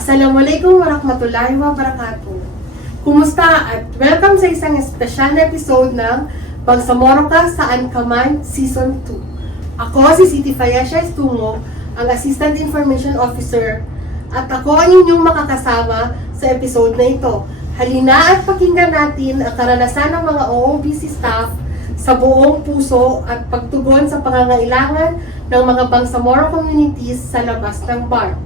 Assalamualaikum warahmatullahi wabarakatuh. Kumusta at welcome sa isang espesyal na episode ng Bangsamoro Ka Saan Ka Man Season 2. Ako si Siti Fayesha Estungo, ang Assistant Information Officer, at ako ang inyong makakasama sa episode na ito. Halina at pakinggan natin ang karanasan ng mga OOBC staff sa buong puso at pagtugon sa pangangailangan ng mga Bangsamoro communities sa labas ng bar.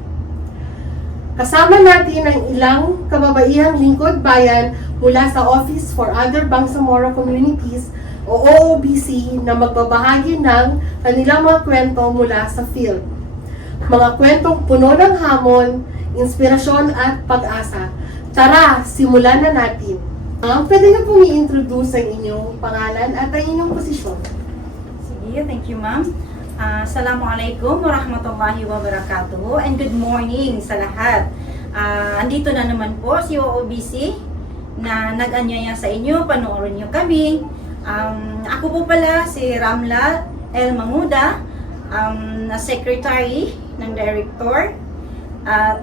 Kasama natin ang ilang kababaihang lingkod bayan mula sa Office for Other Bangsamoro Communities o OOBC na magbabahagi ng kanilang mga kwento mula sa field. Mga kwentong puno ng hamon, inspirasyon at pag-asa. Tara, simulan na natin. Pwede na pong i-introduce ang inyong pangalan at ang inyong posisyon. Sige, thank you ma'am. Assalamualaikum warahmatullahi wabarakatuh and good morning sa lahat. Andito na naman po si OOBC na nag-anyaya sa inyo, panoorin nyo kami. Ako po pala si Ramla El Mamuda, na secretary ng director at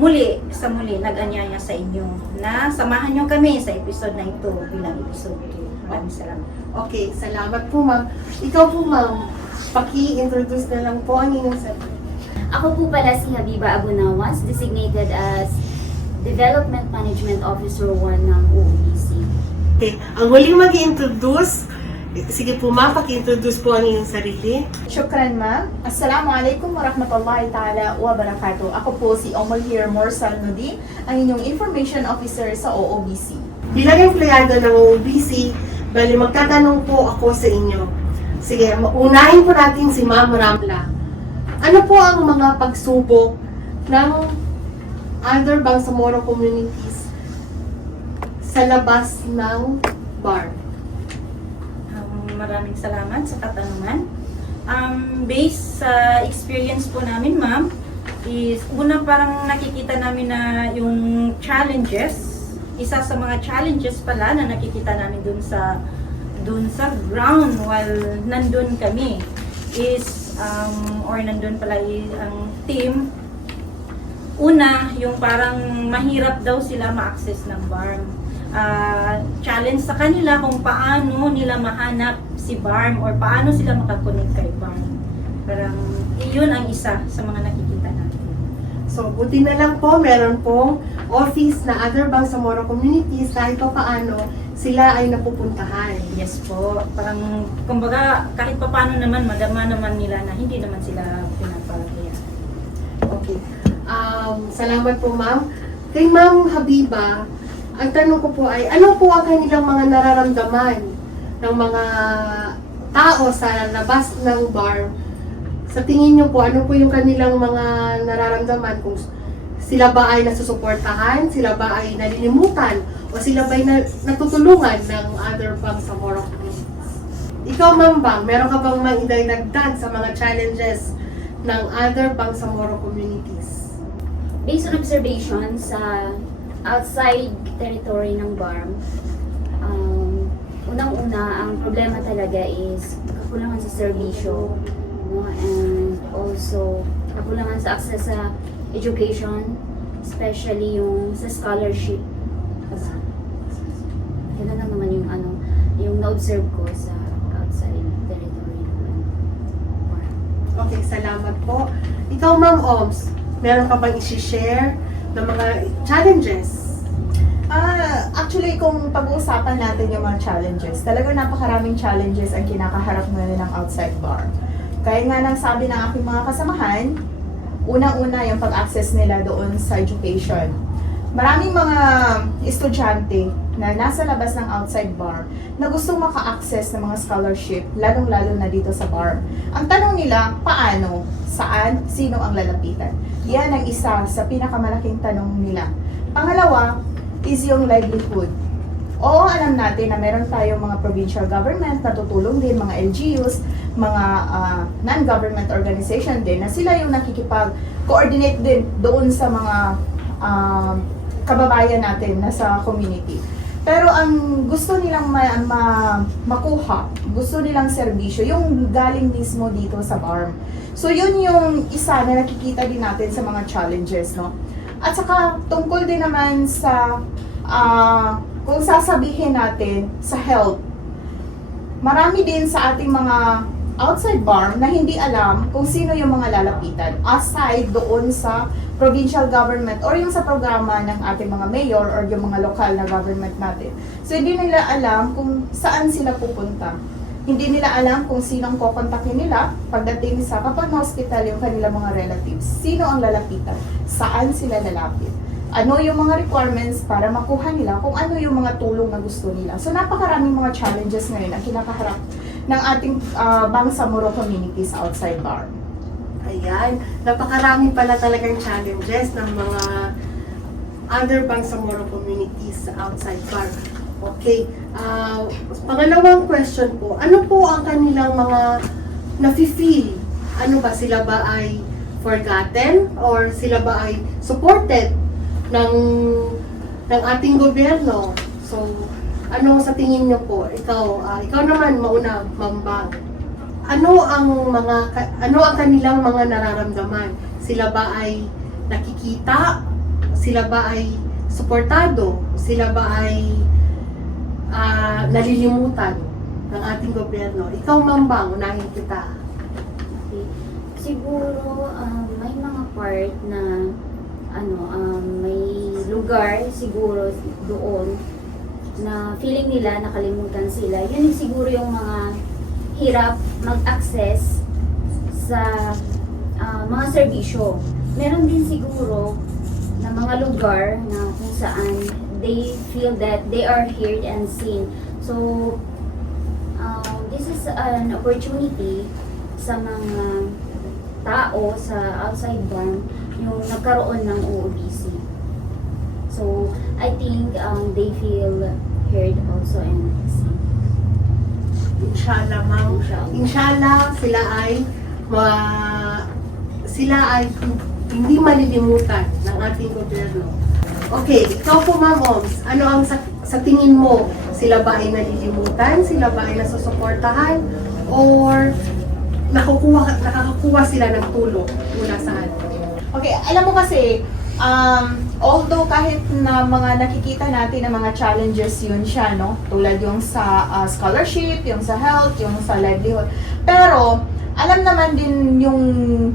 muli nag-anyaya sa inyo na samahan nyo kami sa episode na ito bilang episode 2. Maraming salamat. Okay, salamat po ma'am. Ikaw po ma'am, paki-introduce na lang po ang inyong sarili. Ako po pala si Habiba Abunawas, designated as Development Management Officer 1 ng OOBC. Okay, ang huling mag-i-introduce, sige po ma'am, paki-introduce po ang inyong sarili. Shukran ma'am. Assalamualaikum warahmatullahi ta'ala wabarakatuh. Ako po si Omalhir Morsal Nudi, ang inyong Information Officer sa OOBC. Bilang empleyado ng OOBC, bali magtatanong po ako sa inyo. Sige, unahin po natin si Ma'am Ramla. Ano po ang mga pagsubok ng other Bangsamoro communities sa labas ng bar? Maraming salamat sa katanungan. Based sa experience po namin ma'am, is una parang nakikita namin na yung challenges, isa sa mga challenges pala na nakikita namin dun sa ground while nandun kami is or nandun pala ang team. Una, yung parang mahirap daw sila ma-access ng BARM. Challenge sa kanila kung paano nila mahanap si BARM or paano sila makakonect kay BARM. Parang iyon ang isa sa mga nakikita natin. So, buti na lang po, meron pong office na other Bangsamoro communities kahit pa paano sila ay napupuntahan. Yes po. Parang, kumbaga, kahit pa paano naman, madama naman nila na hindi naman sila pinapalagyan. Okay. Salamat po ma'am. Kay Ma'am Habiba, ang tanong ko po ay, ano po ang kanilang mga nararamdaman ng mga tao sa labas ng bar? Sa tingin nyo po, ano po yung kanilang mga nararamdaman? Kung sila ba ay nasusuportahan, sila ba ay nalilimutan, o sila ba ay natutulungan ng other Bangsamoro communities? Ikaw Ma'am Bang, meron ka bang maidagdag sa mga challenges ng other Bangsamoro communities? Based on observation sa outside territory ng BARM, unang-una, ang problema talaga is kakulangan sa serbisyo, no? And also kakulangan sa access sa education, especially yung sa scholarship. Yan lang naman yung na-observe ko sa outside territory ng BARM. Okay, salamat po. Ikaw Ma'am Oms, meron ka bang i-share ng mga challenges? Actually, kung pag-uusapan natin yung mga challenges, talagang napakaraming challenges ang kinakaharap ngayon ng outside bar. Kaya nga nang sabi ng aking mga kasamahan, unang-una yung pag-access nila doon sa education. Maraming mga estudyante na nasa labas ng outside bar na gustong maka-access ng mga scholarship, lalong-lalo na dito sa bar. Ang tanong nila, paano? Saan? Sino ang lalapitan? Yan ang isa sa pinakamalaking tanong nila. Pangalawa is yung livelihood. Oo, alam natin na meron tayong mga provincial government na tutulong din, mga LGUs, mga non-government organization din, na sila yung nakikipag-coordinate din doon sa mga kababayan natin na sa community. Pero ang gusto nilang makuha, gusto nilang serbisyo, yung galing mismo dito sa BARM. So yun yung isa na nakikita din natin sa mga challenges, no? At saka tungkol din naman sa kung sasabihin natin sa health, marami din sa ating mga outside bar na hindi alam kung sino yung mga lalapitan aside doon sa provincial government or yung sa programa ng ating mga mayor or yung mga lokal na government natin. So hindi nila alam kung saan sila pupunta. Hindi nila alam kung sinong kokontakin nila pagdating sa kapag na-hospital yung kanilang mga relatives. Sino ang lalapitan? Saan sila lalapit? Ano yung mga requirements para makuha nila kung ano yung mga tulong na gusto nila. So napakaraming mga challenges ngayon ang kinakaharap ng ating Bangsamoro community sa outside bar. Ayan, napakarami pala talagang challenges ng mga other Bangsamoro communities sa outside bar. Okay, pangalawang question po, ano po ang kanilang mga nafe-feel? Ano ba, sila ba ay forgotten or sila ba ay supported ng ating gobyerno? So, ano sa tingin niyo po? Ikaw naman mauna, Ma'am Bang. Ano ang kanilang mga nararamdaman? Sila ba ay nakikita? Sila ba ay suportado? Sila ba ay nalilimutan ng ating gobyerno? Ikaw, Ma'am Bang, unahin kita. Okay. Siguro may mga part na may lugar siguro doon na feeling nila nakalimutan sila. Yun siguro yung mga hirap mag-access sa mga serbisyo. Meron din siguro na mga lugar na kung saan they feel that they are heard and seen. So, this is an opportunity sa mga tao sa outside bar yung nagkaroon ng OOBC. So, I think they feel heard also and seen. Inshallah, Ma'am. Inshallah, sila ay hindi malilimutan ng ating gobyerno. Okay, ikaw po, Ma'am Oms, ano ang sa tingin mo? Sila ba ay nalilimutan? Sila ba ay nasusuportahan? Or nakakakuha sila ng tulong mula sa atin? Okay, alam mo kasi, although kahit na mga nakikita natin na mga challenges yun siya, no? Tulad yung sa scholarship, yung sa health, yung sa livelihood. Pero, alam naman din yung,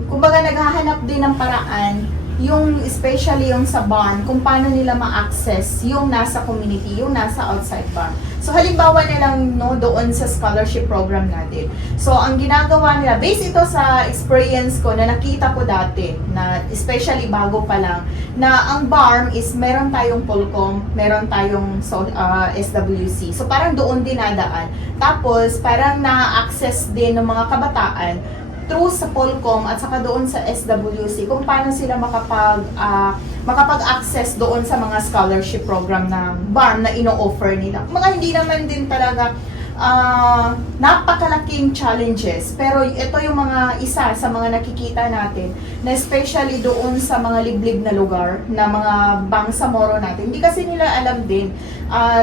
kumbaga naghahanap din ng paraan, yung especially yung sa barn, kung paano nila ma-access yung nasa community, yung nasa outside barn. So halimbawa nilang doon sa scholarship program natin. So ang ginagawa nila, based ito sa experience ko na nakita ko dati, na especially bago pa lang, na ang BARM is meron tayong Polcom, meron tayong SWC. So parang doon dinadaan. Tapos parang na-access din ng mga kabataan through sa Polcom at saka doon sa SWC kung paano sila makapag-access doon sa mga scholarship program ng BARM na ino-offer nila. Mga hindi naman din talaga napakalaking challenges, pero ito yung mga isa sa mga nakikita natin na especially doon sa mga liblib na lugar na mga Bangsamoro natin. Hindi kasi nila alam din,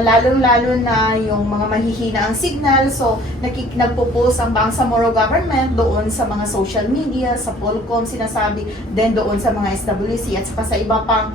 lalong-lalo na yung mga mahihina ang signal, so nagpo-post ang Bangsamoro government doon sa mga social media, sa Polcom sinasabi, then doon sa mga SWC at saka sa iba pang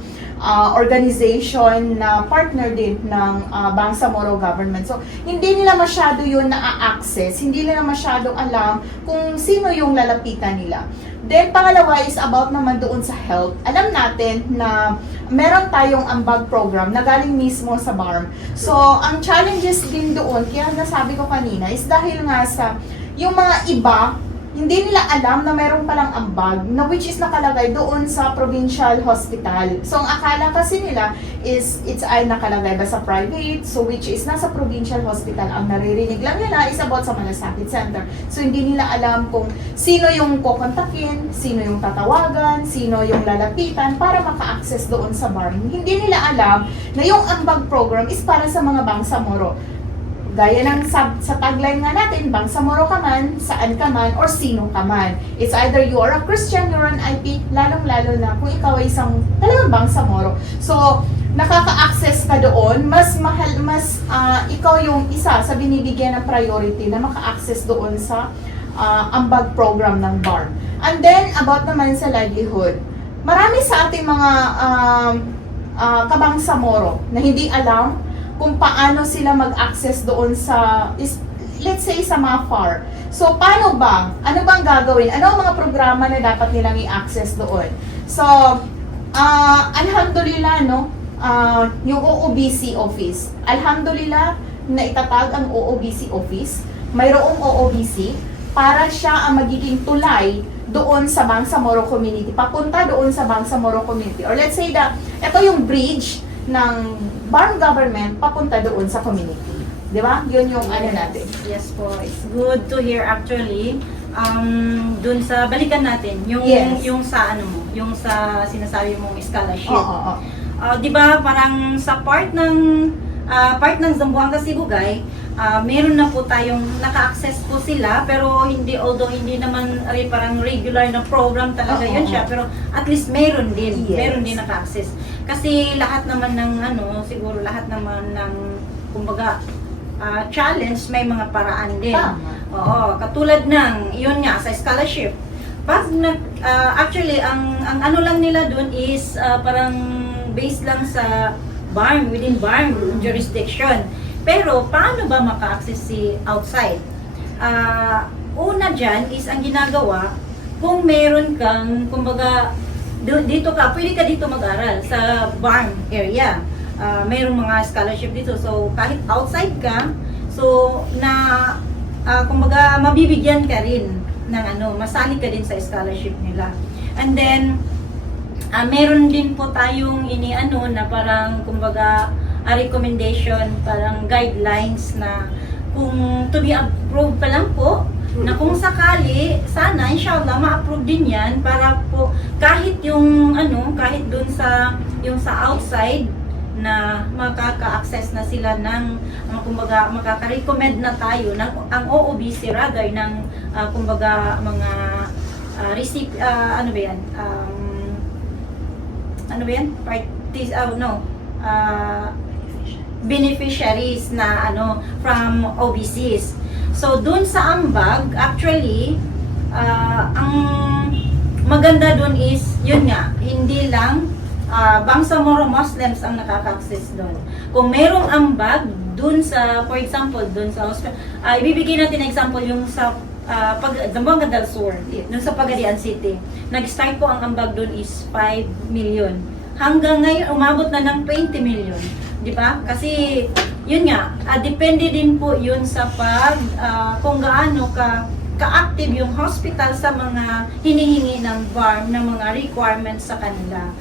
organization na partner din ng Bangsamoro government. So, hindi nila masyado yun na-access, hindi nila masyado alam kung sino yung lalapitan nila. Then, pangalawa is about naman doon sa health. Alam natin na meron tayong ambag program na galing mismo sa BARM. So, ang challenges din doon, kaya nasabi ko kanina, is dahil nga sa yung mga iba, hindi nila alam na meron palang ambag na which is nakalagay doon sa provincial hospital. So, ang akala kasi nila is it's ay nakalagay ba sa private, so which is nasa provincial hospital. Ang naririnig lang nila is about sa malasakit center. So, hindi nila alam kung sino yung kukontakin, sino yung tatawagan, sino yung lalapitan para maka-access doon sa BARM. Hindi nila alam na yung ambag program is para sa mga Bangsamoro. Gaya ng sa tagline nga natin, Bangsamoro ka man, saan ka man, or sino ka man. It's either you are a Christian, you're an IP, lalong-lalo na kung ikaw ay isang talagang Bangsamoro. So, nakaka-access ka doon, mas mahal, ikaw yung isa sa binibigyan ng priority na maka-access doon sa ambag program ng BARM. And then, about naman sa livelihood, marami sa ating mga kabangsamoro na hindi alam kung paano sila mag-access doon sa, let's say, sa mga FAR. So, paano ba? Ano bang gagawin? Ano ang mga programa na dapat nilang i-access doon? So, alhamdulillah, no? Yung OOBC office. Alhamdulillah, na itatag ang OOBC office. Mayroong OOBC para siya ang magiging tulay doon sa Bangsamoro community, papunta doon sa Bangsamoro community. Or let's say that, ito yung bridge ng Barm government papunta doon sa community. Di ba? Yun yung ano natin. Yes po. It's good to hear actually. Dun sa balikan natin yung Yes. yung sa ano mo, yung sa sinasabi mong scholarship. Oo. 'Di ba parang sa part ng Zamboanga Sibugay, meron na po tayong naka-access po sila pero hindi naman parang regular na program talaga Oo, yun siya, pero at least meron din Yes. naka-access. Kasi lahat naman ng siguro lahat naman ng kumbaga challenge may mga paraan din. Tama. Oo, katulad ng yun nga sa scholarship. Pag actually ang ano lang nila doon is parang based lang sa within BARM jurisdiction. Pero paano ba maka-access si outside? Una dyan is ang ginagawa, kung meron kang, kumbaga, dito ka, pwede ka dito mag-aral sa BARM area. Mayroong mga scholarship dito. So, kahit outside ka, so, kumbaga, mabibigyan ka rin ng masali ka din sa scholarship nila. And then, meron din po tayong na parang, kumbaga, a recommendation, parang guidelines na kung to be approved pa lang po, na kung sakali, sana, inshallah, ma-approve din yan para po, kahit yung, kahit dun sa, yung sa outside, na makaka-access na sila ng, kumbaga, makaka-recommend na tayo, ng, ang OOBC rather, ng, kumbaga, mga beneficiaries na from OBCs. So dun sa ambag, actually ang maganda dun is yun nga, hindi lang Bangsamoro Muslims ang nakaka-access doon. Kung merong ambag dun sa, for example, dun sa hospital, ibibigay natin example yung sa Zamboanga del Sur, dun sa Pagadian City. Nag-start po ang ambag dun is 5 million. Hanggang ngayon, umabot na ng 20 million. Di ba? Kasi, yun nga, depende din po yun sa kung gaano ka-active yung hospital sa mga hinihingi ng BARM na mga requirements sa kanila.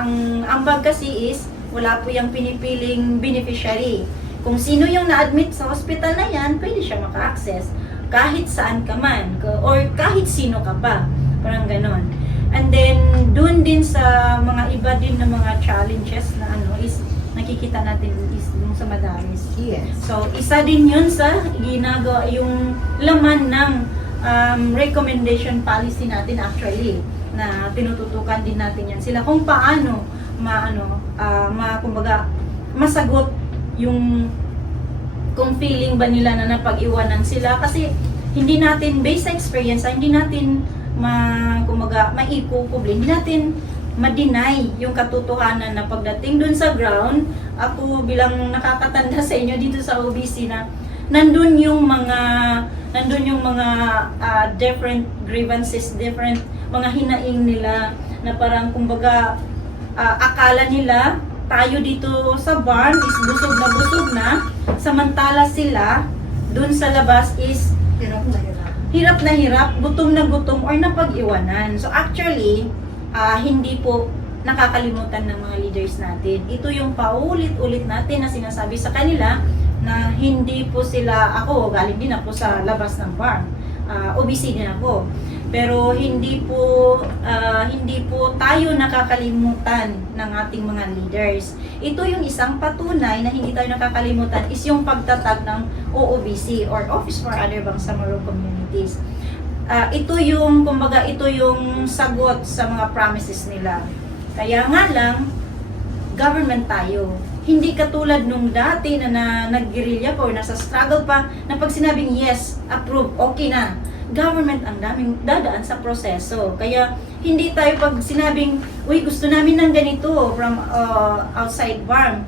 Ang ambag kasi is, wala po yung pinipiling beneficiary. Kung sino yung na-admit sa hospital na yan, pwede siya maka-access. Kahit saan ka man, or kahit sino ka pa. Parang ganon. And then, dun din sa mga iba din na mga challenges na is nakikita natin is yung sa Madamis. Yes. So, isa din yun sa ginagawa, yung laman ng recommendation policy natin actually, na tinututukan din natin yan sila kung paano kumbaga, masagot yung kung feeling ba nila na napag-iwanan sila, kasi hindi natin, based sa experience, hindi natin maikukuble, hindi natin ma-deny yung katotohanan na pagdating dun sa ground, ako bilang nakakatanda sa inyo dito sa OBC na nandun yung mga different grievances, different mga hinaing nila na parang kumbaga akala nila tayo dito sa barn is busog na, samantala sila dun sa labas is hirap na hirap, gutom na gutom or napag-iwanan. So actually, hindi po nakakalimutan ng mga leaders natin. Ito yung paulit-ulit natin na sinasabi sa kanila na hindi po sila, ako galing din ako sa labas ng farm, OBC din ako. Pero hindi po tayo nakakalimutan ng ating mga leaders. Ito yung isang patunay na hindi tayo nakakalimutan is yung pagtatag ng OOBC or Office for Other Bangsamoro Communities. Ito yung sagot sa mga promises nila. Kaya nga lang, government tayo. Hindi katulad nung dati na nag-guerrilla pa or nasa struggle pa, na pag sinabing yes, approve, okay na. government ang daming dadaan sa proseso. Kaya hindi tayo pag sinabing, uy, gusto namin ng ganito from outside farm.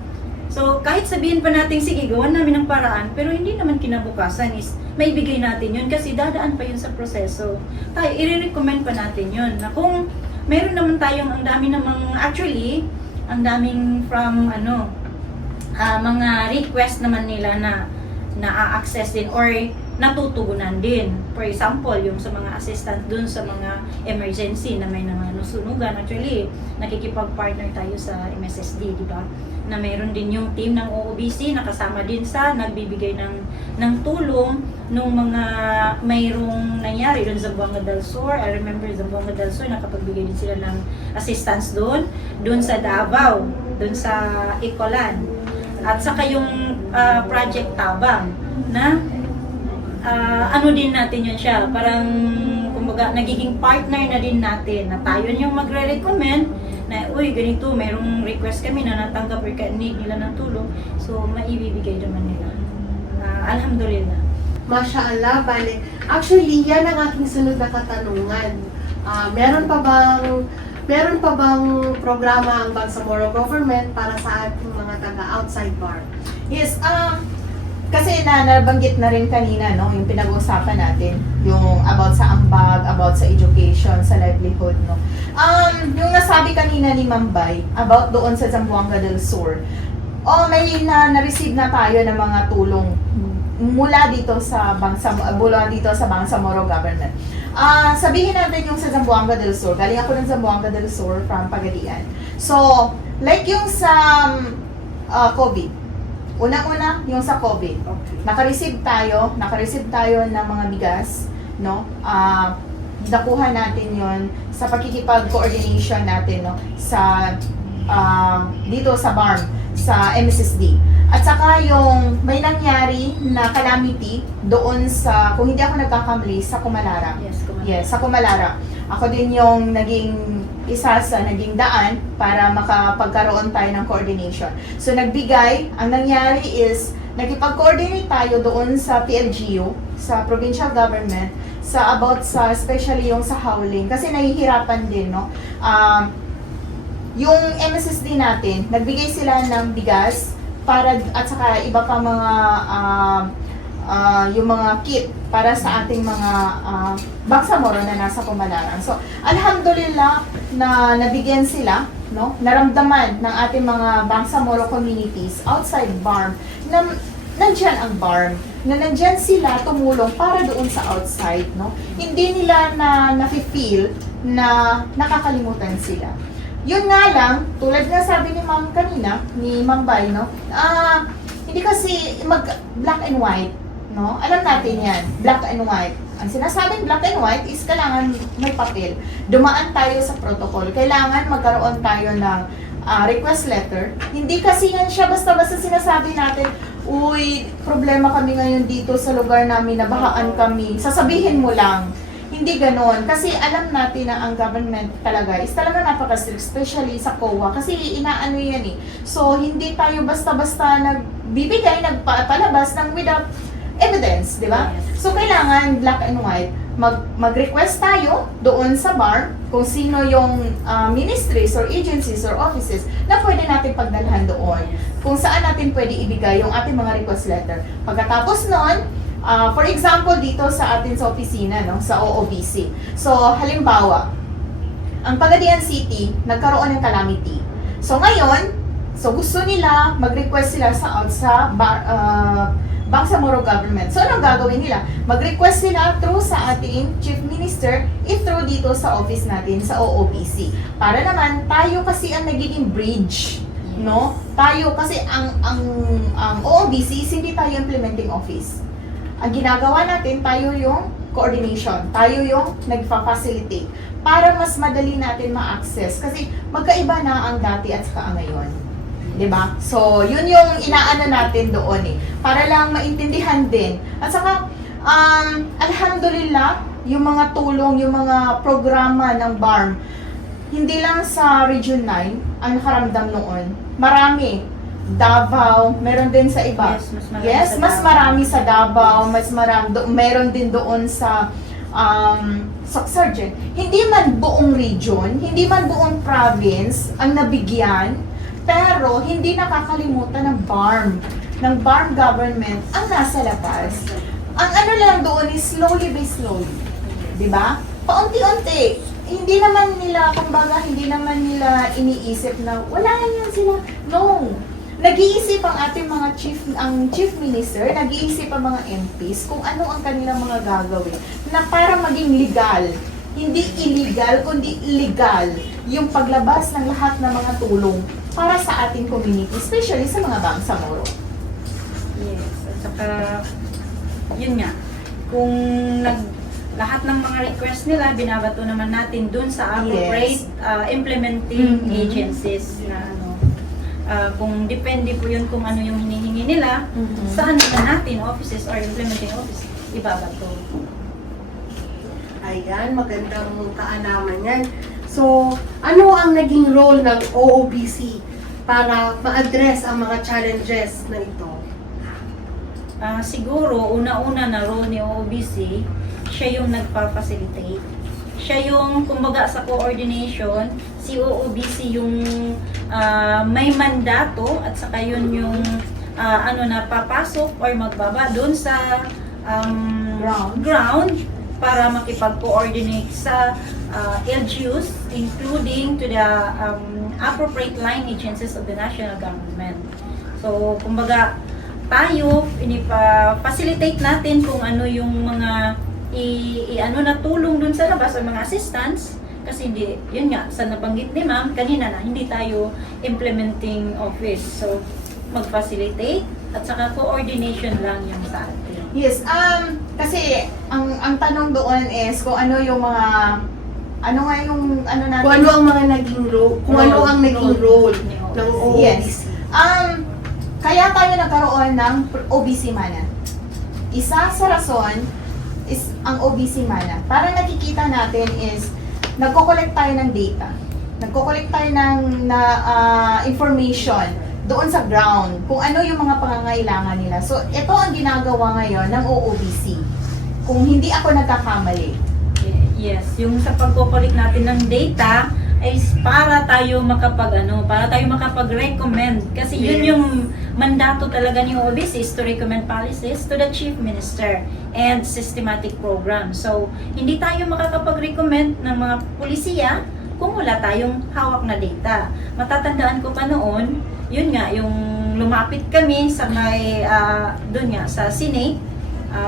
So, kahit sabihin pa natin, sige, gawan namin ng paraan, pero hindi naman kinabukasan is maibigay natin yun kasi dadaan pa yun sa proseso. Tayo, i-recommend pa natin yun. Na kung meron naman tayong ang dami namang, actually, ang daming from, mga request naman nila na na-access din or natutugunan din. For example, yung sa mga assistant dun sa mga emergency na may mga nasunugan. Actually, nakikipag-partner tayo sa MSSD, di ba? Na mayroon din yung team ng OOBC na kasama din sa nagbibigay ng tulong nung mga mayroong nangyari doon sa Zamboanga del Sur. I remember Zamboanga del Sur, nakapagbigay din sila ng assistance doon sa Davao, doon sa Icolan. At saka yung Project Tabang na din natin yun siya. Parang, kumbaga, nagiging partner na din natin na tayo yung magre-recommend na, uy, ganito, mayroong request kami na natanggap or need nila ng tulong. So, maibibigay naman nila. Alhamdulillah. Masya Allah, bale. Actually, yan ang aking sunod na katanungan. Meron pa bang programa ang Bangsamoro government para sa ating mga taga-outside bar? Yes, kasi nabanggit na rin kanina, no, yung pinag-uusapan natin, yung about sa ambag, about sa education, sa livelihood, no. Yung nasabi kanina ni Mambay, about doon sa Zamboanga del Sur, may na-receive na tayo ng mga tulong mula dito sa Bangsamoro government. Sabihin natin yung sa Zamboanga del Sur, galing ako ng Zamboanga del Sur from Pagadian. So, like yung sa COVID, unang-una, yung sa COVID. Okay. Naka-receive tayo ng mga bigas, no? Nakuha natin yon sa pakikipag-coordination natin, no? Sa dito sa BARM, sa MSSD. At saka yung may nangyari na calamity doon sa, kung hindi ako nagkakamali, sa Kumalara. Yes, sa Kumalara. Ako din yung naging isa sa naging daan para makapagkaroon tayo ng coordination. So nagbigay, ang nangyari is nakipag-coordinate tayo doon sa PLGU, sa provincial government, sa especially yung sa howling kasi nahihirapan din, no. Yung MSSD natin, nagbigay sila ng bigas para at saka iba pa mga yung mga kit para sa ating mga Bangsamoro na nasa Pumalaran. So, alhamdulillah na nabigyan sila, no? Naramdaman ng ating mga Bangsamoro communities outside BARM na nandyan ang BARM, na nandyan sila tumulong para doon sa outside, no? Hindi nila na nafe-feel na nakakalimutan sila. Yun nga lang, tulad nga sabi ni Ma'am kanina, ni Ma'am Bay, no? Hindi kasi black and white, no? Alam natin yan, black and white. Ang sinasabing black and white is kailangan may papel. Dumaan tayo sa protocol. Kailangan magkaroon tayo ng request letter. Hindi kasi yan siya basta-basta sinasabi natin, uy, problema kami ngayon dito sa lugar namin, nabahaan kami. Sasabihin mo lang. Hindi ganon. Kasi alam natin na ang government talaga is talaga napaka-strict, especially sa COA. Kasi inaano yan eh. So, hindi tayo basta-basta nagbibigay, nagpalabas ng without evidence, di ba? Yes. So, kailangan black and white. Mag-request tayo doon sa BARM kung sino yung ministries or agencies or offices na pwede natin pagdalhan doon. Kung saan natin pwede ibigay yung ating mga request letter. Pagkatapos nun, for example, dito sa atin sa opisina, no, sa OOBC. So, halimbawa, ang Pagadian City, nagkaroon ng calamity. So, ngayon, gusto nila, mag-request sila sa Bangsamoro government. So, anong gagawin nila? Mag-request sila through sa ating Chief Minister, through dito sa office natin, sa OOBC. Para naman, tayo kasi ang nagiging bridge, no? Tayo kasi ang OOBC is hindi tayo implementing office. Ang ginagawa natin, tayo yung coordination, tayo yung nagfa-facilitate para mas madali natin ma-access kasi magkaiba na ang dati at saka ang ngayon. 'Di ba? So, yun yung inaano natin doon eh. Para lang maintindihan din. At saka, alhamdulillah, yung mga tulong, yung mga programa ng BARM, hindi lang sa Region 9 ang nakaramdam noon. Marami. Davao, meron din sa iba. Yes, mas marami sa marami sa Davao, mas marami, meron din doon sa Sergeant, hindi man buong region, hindi man buong province ang nabigyan, pero hindi nakakalimutan ng BARM government ang nasa labas. Ang ano lang doon is slowly by slowly. Di ba? Paunti-unti. Hindi naman nila, kumbaga, hindi naman nila iniisip na wala yan sila. No. Nag-iisip ang ating mga chief minister, nag-iisip ang mga MPs kung ano ang kanilang mga gagawin na para maging legal. Hindi illegal, kundi legal yung paglabas ng lahat ng mga tulong para sa ating community, especially sa mga Bangsamoro. Yes, at saka, yun nga, kung lahat ng mga request nila, binabato naman natin dun sa appropriate implementing agencies na kung depende po yun kung ano yung hinihingi nila, saan naman natin, offices or implementing office, ibabato. Ayan, magandang kaalaman yan. So, ano ang naging role ng OOBC para ma-address ang mga challenges na ito? Siguro, una-una na role ni OOBC, siya yung nagpa-facilitate. Siya yung, kumbaga sa coordination, si OOBC yung may mandato at saka yun yung papasok or magbaba doon sa ground para makipag-coordinate sa LGUs, including to the appropriate line agencies of the national government. So, kumbaga, tayo, inipa-facilitate natin kung ano yung mga na tulong dun sa labas o mga assistance, kasi hindi, yun nga, sa nabanggit ni ma'am, kanina na, hindi tayo implementing office. So, mag-facilitate at saka coordination lang yung sa atin. Yes, kasi ang tanong doon is kung ano yung mga natin? Kung ano ang mga naging role, kung ano ang naging role ng OOBC? Yes. Kaya tayo nagkaroon ng OBC Mana. Isa sa rason is ang OBC Mana. Para nakikita natin is nagko-collect tayo ng data. Nagko-collect tayo ng information doon sa ground kung ano yung mga pangangailangan nila. So, ito ang ginagawa ngayon ng OOBC. Kung hindi ako nagkakamali. Yes, yung sa pagko-collect natin ng data ay para tayo makapag-recommend. Kasi yun yung mandato talaga ni OOBC is to recommend policies to the Chief Minister and systematic program. So, hindi tayo makakapag-recommend ng mga pulisiya kung wala tayong hawak na data. Matatandaan ko pa noon, yun nga, yung lumapit kami sa doon nga, sa Senate,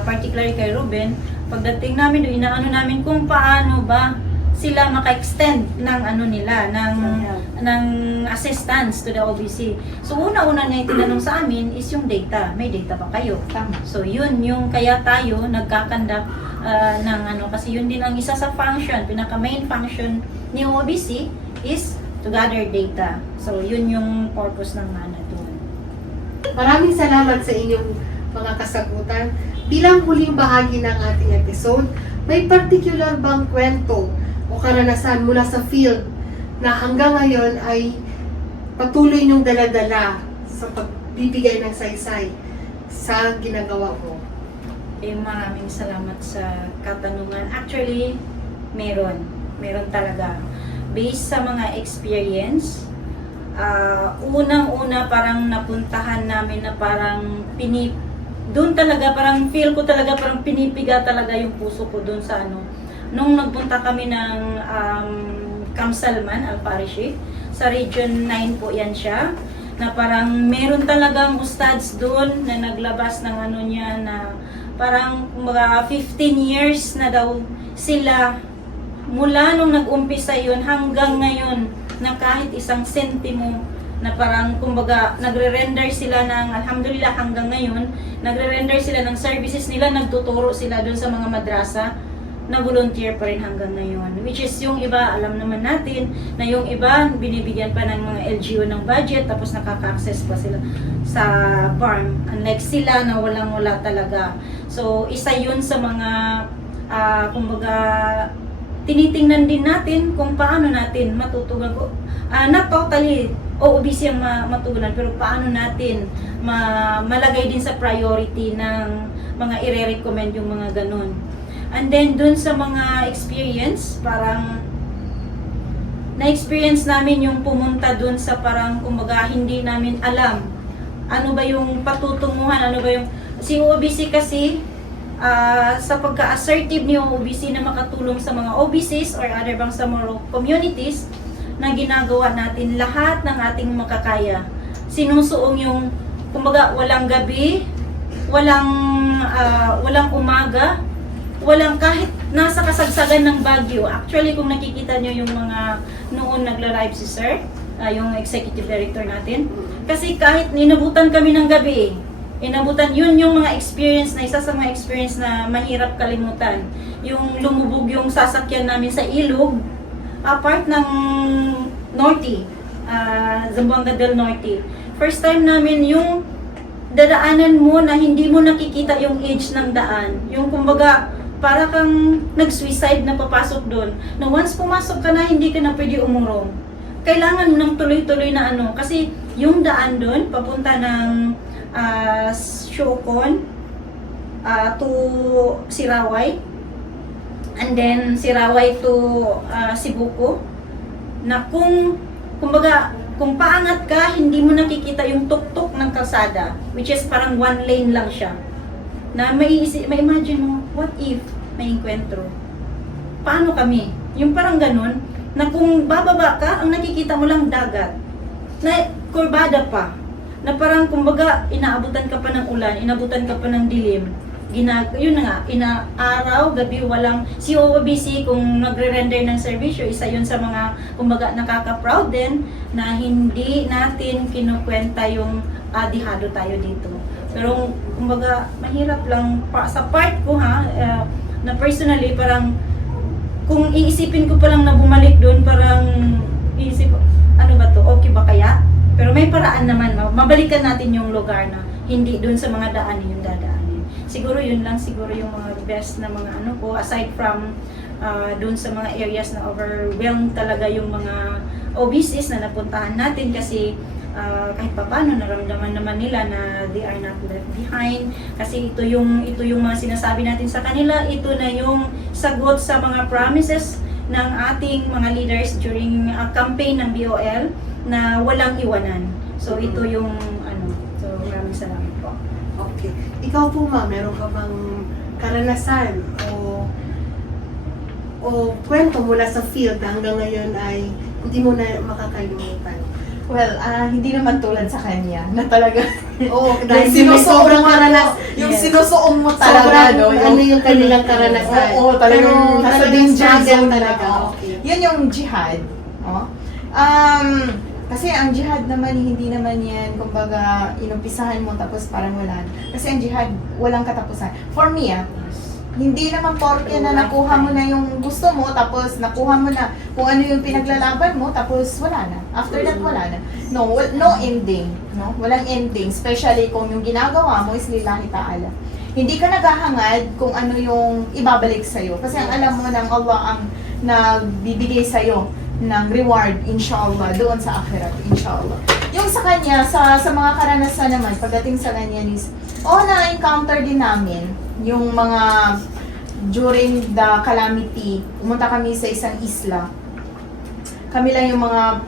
particularly kay Ruben, pagdating namin doon, inaano namin kung paano ba sila maka-extend ng ng assistance to the OBC. So, una-una na yung tinanong sa amin is yung data. May data ba kayo? Tama. So, yun yung kaya tayo nagkakandak kasi yun din ang isa sa function, pinaka-main function ni OBC is to gather data. So, yun yung purpose ng MANA doon. Maraming salamat sa inyong mga kasagutan. Bilang huling bahagi ng ating episode, may particular bang kwento o karanasan mula sa field na hanggang ngayon ay patuloy niyong daladala sa pagbibigay ng saysay sa ginagawa mo? Maraming salamat sa katanungan. Actually, meron talaga. Based sa mga experience, unang-una parang napuntahan namin na parang doon talaga parang feel ko talaga parang pinipiga talaga yung puso ko doon sa nung nagpunta kami ng Kamsalman, Al-Farishi, sa Region 9 po yan siya, na parang meron talagang ustads doon na naglabas ng niya na parang mga 15 years na daw sila mula nung nag-umpisa yun hanggang ngayon na kahit isang sentimo na parang kumbaga nagre-render sila ng alhamdulillah hanggang ngayon nagre-render sila ng services nila, nagtuturo sila doon sa mga madrasa na volunteer pa rin hanggang ngayon, which is yung iba alam naman natin na yung iba binibigyan pa ng mga LGU ng budget tapos nakaka-access pa sila sa farm, unlike sila na walang-wala talaga. So isa yun sa mga kumbaga tinitingnan din natin kung paano natin matutugan ko. Not totally OOBC ang matugunan, pero paano natin malagay din sa priority ng mga i-recommend yung mga ganun. And then dun sa mga experience, parang na-experience namin yung pumunta dun sa parang kumbaga hindi namin alam ano ba yung patutunguhan, ano ba yung si OBC kasi sa pagka-assertive ni OBC na makatulong sa mga OBCs or other Bangsamoro communities na ginagawa natin lahat ng ating makakaya. Sinusuong yung kumbaga walang gabi, walang umaga, walang kahit nasa kasagsagan ng Baguio. Actually, kung nakikita nyo yung mga noon nagla-live si Sir, yung executive director natin, kasi kahit inabutan kami ng gabi, inabutan yun yung mga experience na isa sa mga experience na mahirap kalimutan. Yung lumubog yung sasakyan namin sa ilog, part ng Norte, Zamboanga del Norte. First time namin yung dadaanan mo na hindi mo nakikita yung edge ng daan. Yung kumbaga, para kang nag-suicide na papasok doon. Na once pumasok ka na, hindi ka na pwede umurong. Kailangan ng tuloy-tuloy na ano. Kasi yung daan doon, papunta ng Siocon to Siraway. And then Siraway to Sibuco. Na kumbaga, kung paangat ka, hindi mo nakikita yung tuktok ng kalsada, which is parang one lane lang siya. Na may-imagine mo, what if may enkwentro? Paano kami? Yung parang ganun, na kung bababa ka, ang nakikita mo lang dagat. Na kurbada pa. Na parang kumbaga, inaabutan ka pa ng ulan, inaabutan ka pa ng dilim. Yun na nga, araw, gabi, walang si OBC kung nagre-render ng serbisyo, isa yun sa mga kumbaga nakaka-proud din na hindi natin kinukwenta yung dihado tayo dito. Pero kumbaga mahirap lang sa part ko na personally parang kung iisipin ko pa lang na bumalik doon parang iisip ko, ano ba to, okay ba kaya? Pero may paraan naman, mabalikan natin yung lugar na hindi doon sa mga daan yung dadaanin. Siguro yun lang, siguro yung mga best na mga ano ko, aside from doon sa mga areas na overwhelmed talaga yung mga OBCs na napuntahan natin kasi kahit pa paano naramdaman naman nila na they are not left behind kasi ito yung mga sinasabi natin sa kanila, ito na yung sagot sa mga promises ng ating mga leaders during campaign ng BOL na walang iwanan. So ito yung so maraming salamat po. Okay. Ikaw po ma'am, meron ka bang karanasan o kwento mula sa field na hanggang ngayon ay hindi mo na makakalimutan? Well, hindi naman tulad sa kanya na talaga Oo, yung dahil may sinusuong sobrang mo, karanas. yung Yes. sinusuong mo talaga, Sobrang, no? ano yung kanilang karanasan. Oo, talagang Pero nasa talagang danger struggle zone talaga. na. Okay. Yun yung jihad. Oh. Kasi ang jihad naman, hindi naman yan, kumbaga, inumpisahan mo tapos parang wala. Kasi ang jihad, walang katapusan. For me, hindi naman porke na nakuha mo na yung gusto mo, tapos nakuha mo na kung ano yung pinaglalaban mo, tapos wala na. After that, wala na. No ending. No? Walang ending. Especially kung yung ginagawa mo is lillahi ta'ala. Hindi ka naghahangad kung ano yung ibabalik sa'yo. Kasi ang alam mo ng Allah ang nagbibigay sa'yo ng reward, inshallah, doon sa akhirat, inshallah. Yung sa kanya, sa mga karanasan naman, pagdating sa kanya is, na-encounter din namin yung mga during the calamity, pumunta kami sa isang isla. Kami lang yung mga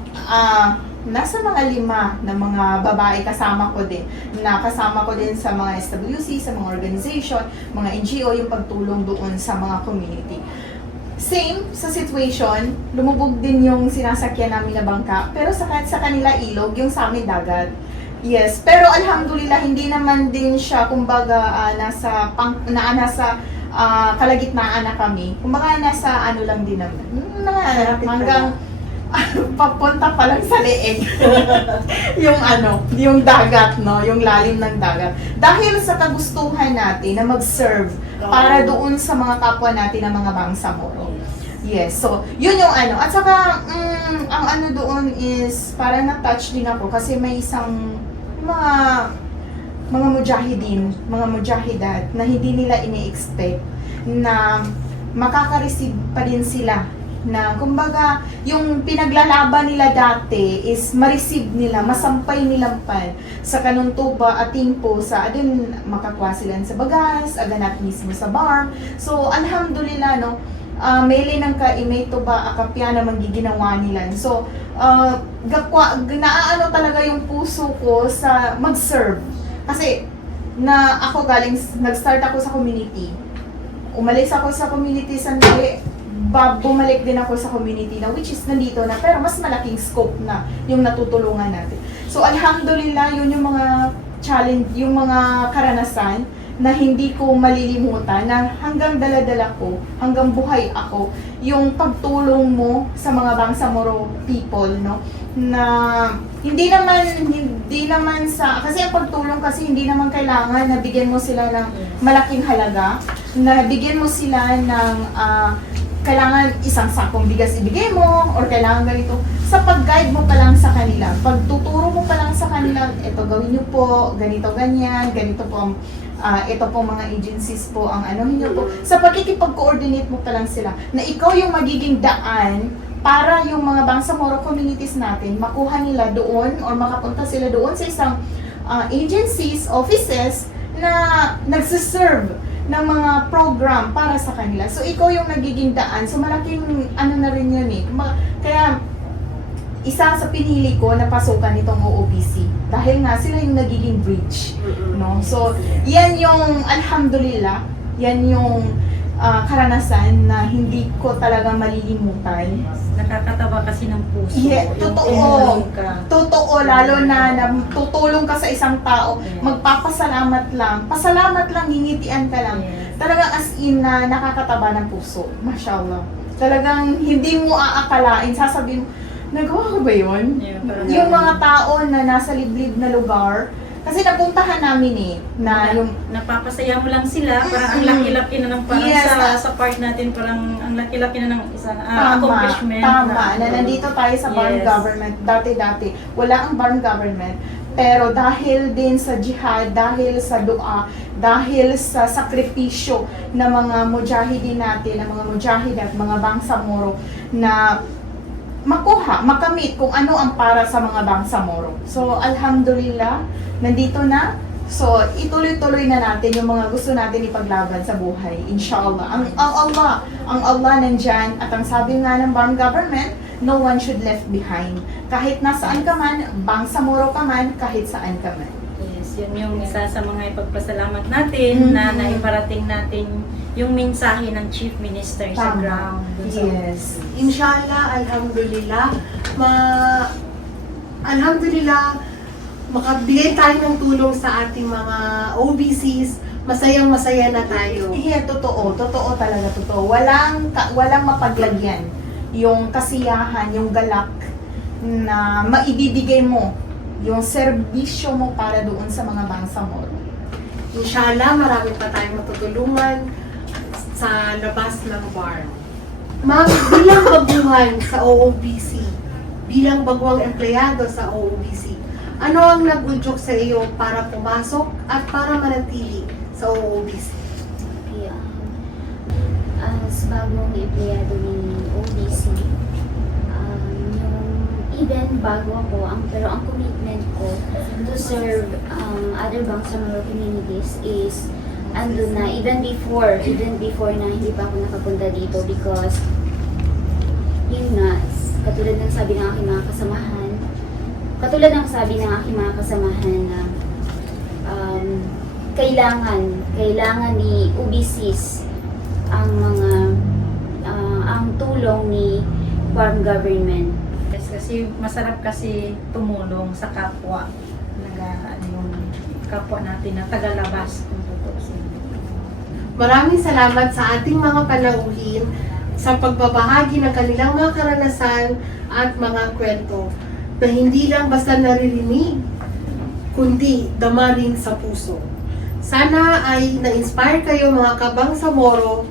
nasa mga 5 na mga babae kasama ko din. Nakasama ko din sa mga SWC, sa mga organization, mga NGO, yung pagtulong doon sa mga community. Same sa situation, lumubog din yung sinasakyan namin na bangka, pero sa kanila ilog, yung sa amin dagat. Yes, pero alhamdulillah hindi naman din siya kumbaga nasa kalagitnaan na kami. Kumbaga nasa ano lang din naman. Hanggang papunta pa lang sa leeg. yung dagat, no, yung lalim ng dagat. Dahil sa kagustuhan natin na mag-serve para doon sa mga kapwa natin ng mga Bangsamoro. Yes, so yun yung At saka ang doon is parang na-touch din ako kasi may isang mga mujahidin, mga mujahidat na hindi nila ini-expect na makaka-receive pa din sila na kumbaga yung pinaglalaban nila dati is ma-receive nila, masampay nilampan sa kanuntuba at po sa adun makakuha sila sa bagas, aganat mismo sa bar. So alhamdulillah no, mele nang ka-imay to ba akapya na magiginawa nila. So naaano talaga yung puso ko sa mag-serve. Kasi na ako nag-start ako sa community. Umalis ako sa community sandali, bumalik din ako sa community na which is nandito na pero mas malaking scope na yung natutulungan natin. So alhamdulillah, yun yung mga challenge, yung mga karanasan na hindi ko malilimutan na hanggang dala-dala ko, hanggang buhay ako, yung pagtulong mo sa mga Bangsamoro people, no? Na hindi naman sa kasi ang pagtulong kasi hindi naman kailangan na bigyan mo sila ng malaking halaga, na bigyan mo sila ng kailangan isang sakong bigas ibigay mo or kailangan ganito. Sa pag-guide mo pa lang sa kanila, pagtuturo mo pa lang sa kanila, ito gawin niyo po, ganito ganyan, ganito po ito po mga agencies po ang ano niyo po. Sa pagkikipag-coordinate mo pa lang sila na ikaw yung magiging daan para yung mga Bangsamoro communities natin makuha nila doon or makapunta sila doon sa isang agencies, offices na nagsiserve ng mga program para sa kanila. So ikaw yung nagiging daan. So malaking ano na rin yun eh. Kaya isa sa pinili ko na pasukan itong OOBC dahil nga sila yung nagiging bridge, no? So yan yung alhamdulillah, yan yung karanasan na hindi ko talaga malilimutan. Nakakatawa kasi ng puso. Yeah, Yung totoo. tumulong ka. Totoo, lalo na tutulong ka sa isang tao, magpapasalamat lang. Pasalamat lang, ngingitian ka lang. Yes. Talagang as in na nakakataba ng puso. Mashallah. Talagang hindi mo aakalain, sasabihin mo, nagawa ko ba yun? Yeah, parang Yung mga tao na nasa liblib na lugar, kasi napuntahan namin eh, na yung napapasaya mo lang sila, parang ang laki-laki na ng parang Yes, sa part natin, parang ang laki-laki na ng isang tama, accomplishment. na nandito tayo sa barn Yes. government. Dati-dati, wala ang barn government. Pero dahil din sa jihad, dahil sa dua, dahil sa sakripisyo ng mga mujahidin natin, ng mga mujahid at mga Bangsamoro na makamit kung ano ang para sa mga Bangsamoro. So, alhamdulillah, nandito na. So, ituloy-tuloy na natin yung mga gusto natin ipaglaban sa buhay. Inshallah. Ang Allah nandyan. At ang sabi nga ng Barn Government, no one should left behind. Kahit nasaan ka man, Bangsamoro ka man, kahit saan ka man. Yes, yun yung isa sa mga ipagpasalamat natin na naiparating natin yung mensahe ng Chief Minister sa Tama. ground. Yes. Inshallah, alhamdulillah, alhamdulillah, makabigay tayo ng tulong sa ating mga OBCs, masayang-masaya na tayo. Yeah, totoo talaga, totoo. Walang mapaglagyan yung kasiyahan, yung galak na maibibigay mo, yung serbisyo mo para doon sa mga Bangsamoro. Inshallah, marami pa tayong matutulungan sa labas ng bar. Ma'am, bilang baguhan sa OOBC, bilang baguang empleyado sa OOBC, ano ang nag-udyok sa iyo para pumasok at para manatili sa OOBC? Okay, as bagong empleyado ng OBC, even bago ako, pero ang commitment ko to serve other Bangsamoro communities is andun na, even before na hindi pa ako nakapunta dito because yun nga, katulad ng sabi ng aking mga kasamahan na kailangan ni UBCs ang tulong ni farm government. Yes, kasi masarap kasi tumulong sa kapwa. Yung kapwa natin na tagalabas kung tutusin. Maraming salamat sa ating mga panauhin sa pagbabahagi ng kanilang mga karanasan at mga kwento na hindi lang basta naririnig, kundi damaring sa puso. Sana ay na-inspire kayo mga Kabangsamoro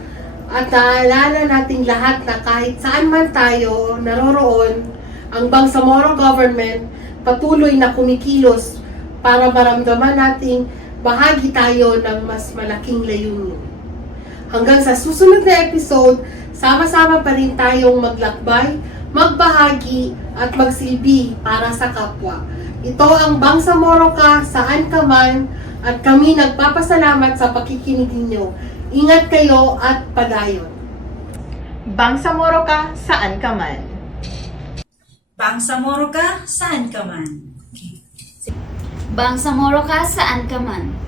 at naalala nating lahat na kahit saan man tayo naroroon, ang Bangsamoro government patuloy na kumikilos para maramdaman nating bahagi tayo ng mas malaking layunin. Hanggang sa susunod na episode, sama-sama pa rin tayong maglakbay, magbahagi, at magsilbi para sa kapwa. Ito ang Bangsamoro Ka, saan ka man, at kami nagpapasalamat sa pakikinig ninyo. Ingat kayo at padayon. Bangsamoro ka, saan ka man. Bangsamoro ka, saan ka man? Bangsamoro ka, saan ka man.